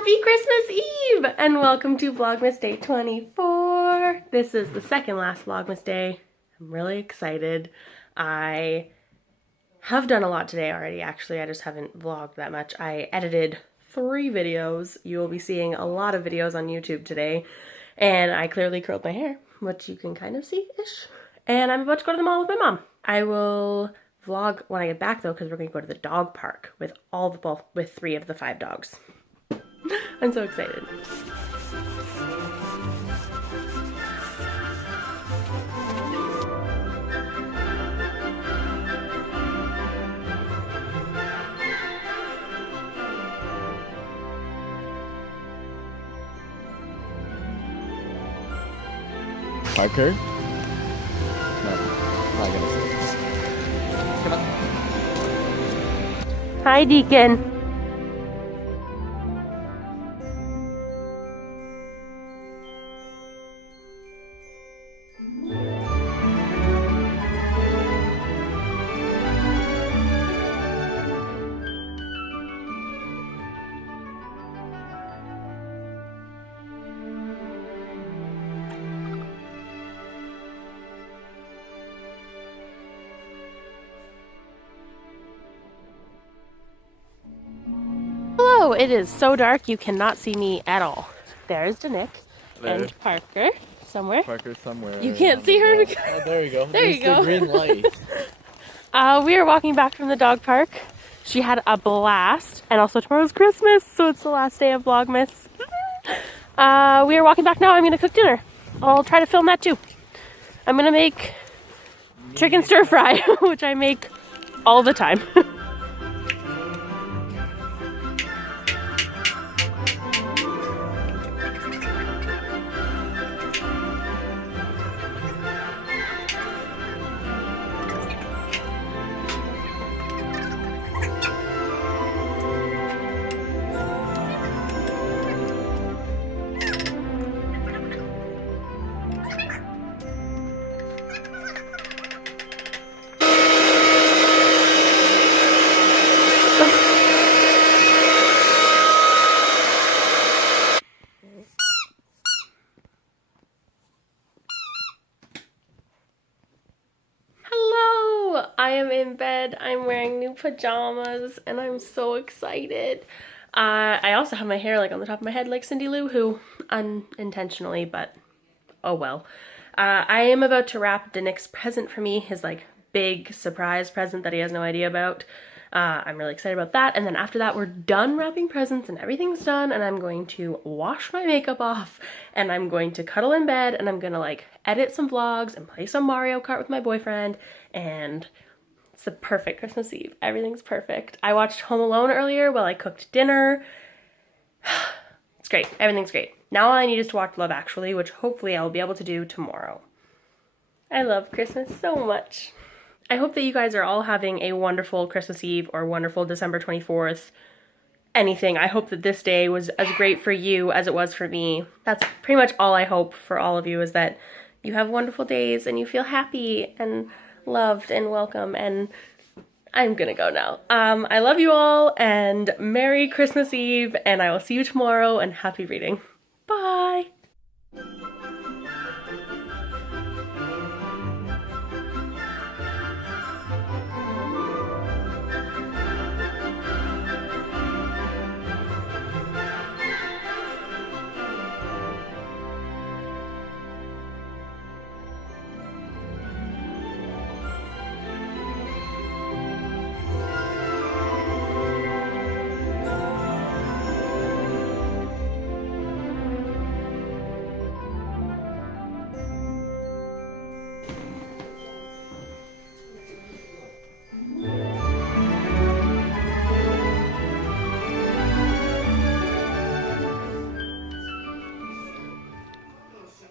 Happy Christmas Eve and welcome to Vlogmas Day 24. This is the second last Vlogmas day. I'm really excited. I have done a lot today already, actually. I just haven't vlogged that much. I edited 3 videos. You will be seeing a lot of videos on YouTube today. And I clearly curled my hair, which you can kind of see-ish. And I'm about to go to the mall with my mom. I will vlog when I get back though, because we're going to go to the dog park with with 3 of the 5 dogs. I'm so excited. Parker? No, I'm not gonna say this. Come on. Hi, Deacon. Hello, it is so dark you cannot see me at all. There's Danick and Parker somewhere. Parker somewhere. You can't see her. Oh, there you go. There you go. The green light. We are walking back from the dog park. She had a blast, and also tomorrow's Christmas, so it's the last day of Vlogmas. We are walking back now. I'm gonna cook dinner. I'll try to film that too. I'm gonna make chicken stir fry, which I make all the time. I am in bed, I'm wearing new pajamas, and I'm so excited. I also have my hair like on the top of my head like Cindy Lou, who unintentionally, but oh well. I am about to wrap Danick's present for me, his like big surprise present that he has no idea about. I'm really excited about that, and then after that we're done wrapping presents and everything's done, and I'm going to wash my makeup off, and I'm going to cuddle in bed, and I'm gonna like edit some vlogs and play some Mario Kart with my boyfriend, and it's the perfect Christmas Eve. Everything's perfect. I watched Home Alone earlier while I cooked dinner. It's great. Everything's great. Now all I need is to watch Love Actually, which hopefully I will be able to do tomorrow. I love Christmas so much. I hope that you guys are all having a wonderful Christmas Eve or wonderful December 24th. Anything. I hope that this day was as great for you as it was for me. That's pretty much all I hope for all of you, is that you have wonderful days and you feel happy and loved and welcome, and I'm gonna go now. I love you all, and Merry Christmas Eve, and I will see you tomorrow, and happy reading. Bye!